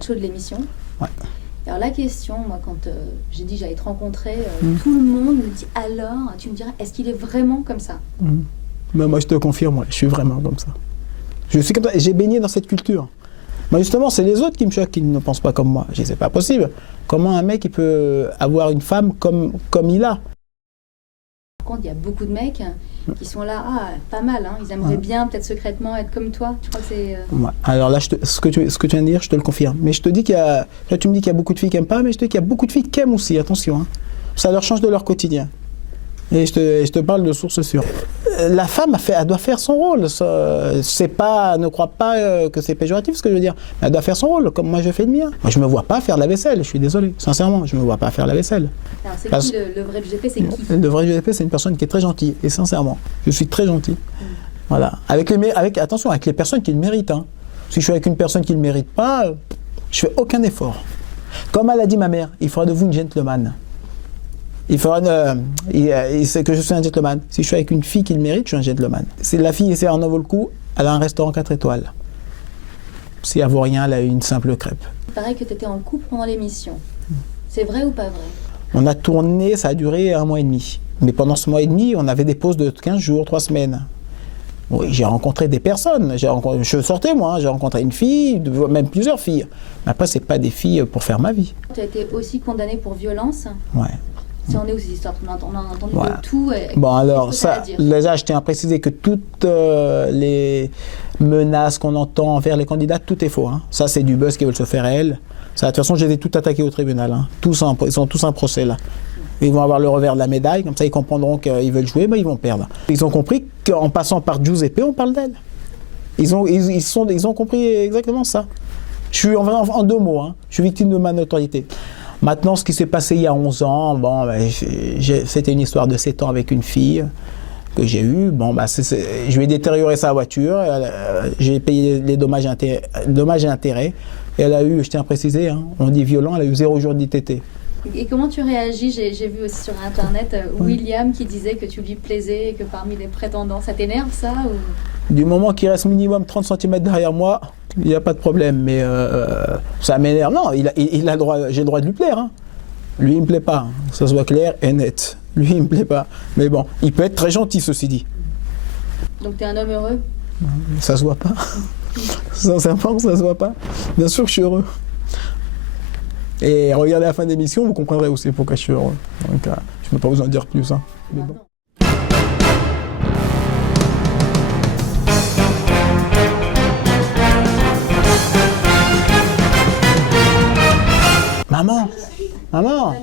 plateau de l'émission. Ouais. Alors la question, moi, quand j'ai dit j'allais te rencontrer, tout le monde me dit alors, tu me diras, est-ce qu'il est vraiment comme ça? Mais moi, je te confirme, ouais, je suis vraiment comme ça. Je suis comme ça, et j'ai baigné dans cette culture. Moi, justement, c'est les autres qui me choquent, qui ne pensent pas comme moi. Je dis, c'est pas possible. Comment un mec il peut avoir une femme comme il a? Par contre, il y a beaucoup de mecs qui sont là, pas mal, hein, ils aimeraient bien peut-être secrètement être comme toi. Tu crois que c'est... Ouais. Alors là, ce que tu viens de dire, je te le confirme. Mais je te dis qu'il y a... Là, tu me dis qu'il y a beaucoup de filles qui n'aiment pas, mais je te dis qu'il y a beaucoup de filles qui aiment aussi, attention. Hein. Ça leur change de leur quotidien. Et je te parle de sources sûres. La femme, elle doit faire son rôle. C'est pas, ne crois pas que c'est péjoratif ce que je veux dire. Mais elle doit faire son rôle, comme moi je fais le mien. Moi, je me vois pas faire la vaisselle, je suis désolé. Sincèrement, je me vois pas faire la vaisselle. Alors, c'est qui le vrai GP, c'est qui? Le vrai GP, c'est une personne qui est très gentille. Et sincèrement, je suis très gentil. Voilà. Attention, avec les personnes qui le méritent. Hein. Si je suis avec une personne qui ne le mérite pas, je fais aucun effort. Comme elle a dit ma mère, il fera de vous une gentleman. Il faudra c'est que je suis un gentleman. Si je suis avec une fille qui le mérite, je suis un gentleman. Si la fille, si elle en vaut le coup, elle a un restaurant 4 étoiles. Si elle vaut rien, elle a une simple crêpe. Il paraît que tu étais en couple pendant l'émission. C'est vrai ou pas vrai? On a tourné, ça a duré 1 mois et demi. Mais pendant ce mois et demi, on avait des pauses de 15 jours, 3 semaines. Oui, j'ai rencontré des personnes. Je sortais, moi, j'ai rencontré une fille, même plusieurs filles. Mais après, ce n'est pas des filles pour faire ma vie. Tu as été aussi condamné pour violence. Ouais. On est où ces histoires? On a entendu Ouais. de tout. Bon, alors, ça, déjà, je tiens à préciser que toutes les menaces qu'on entend envers les candidats, tout est faux. Hein. Ça, c'est du buzz qui veulent se faire réel. Ça, de toute façon, je les ai tous attaqués au tribunal. Hein. Ils sont tous un procès, là. Ils vont avoir le revers de la médaille, comme ça, ils comprendront qu'ils veulent jouer, mais ils vont perdre. Ils ont compris qu'en passant par Giuseppe, on parle d'elle. Ils ont compris exactement ça. Je suis en 2 mots, hein. Je suis victime de ma notoriété. Maintenant, ce qui s'est passé il y a 11 ans, bon, c'était une histoire de 7 ans avec une fille que j'ai eue. Bon, je lui ai détérioré sa voiture, j'ai payé les dommages et intérêts. Et elle a eu, je tiens à préciser, hein, on dit violent, elle a eu 0 jour d'ITT. Et comment tu réagis? J'ai vu aussi sur Internet William qui disait que tu lui plaisais et que parmi les prétendants, ça t'énerve ça ou... Du moment qu'il reste minimum 30 cm derrière moi, il n'y a pas de problème, mais ça m'énerve. Non, j'ai le droit de lui plaire. Hein. Lui, il ne me plaît pas, hein. Ça soit clair et net. Lui, il ne me plaît pas. Mais bon, il peut être très gentil, ceci dit. Donc tu es un homme heureux? Ça se voit pas. Sincèrement, ça se voit pas. Bien sûr que je suis heureux. Et regardez la fin de l'émission, vous comprendrez aussi pourquoi je suis heureux. Donc, je ne peux pas vous en dire plus. Hein. Mais bon. Maman,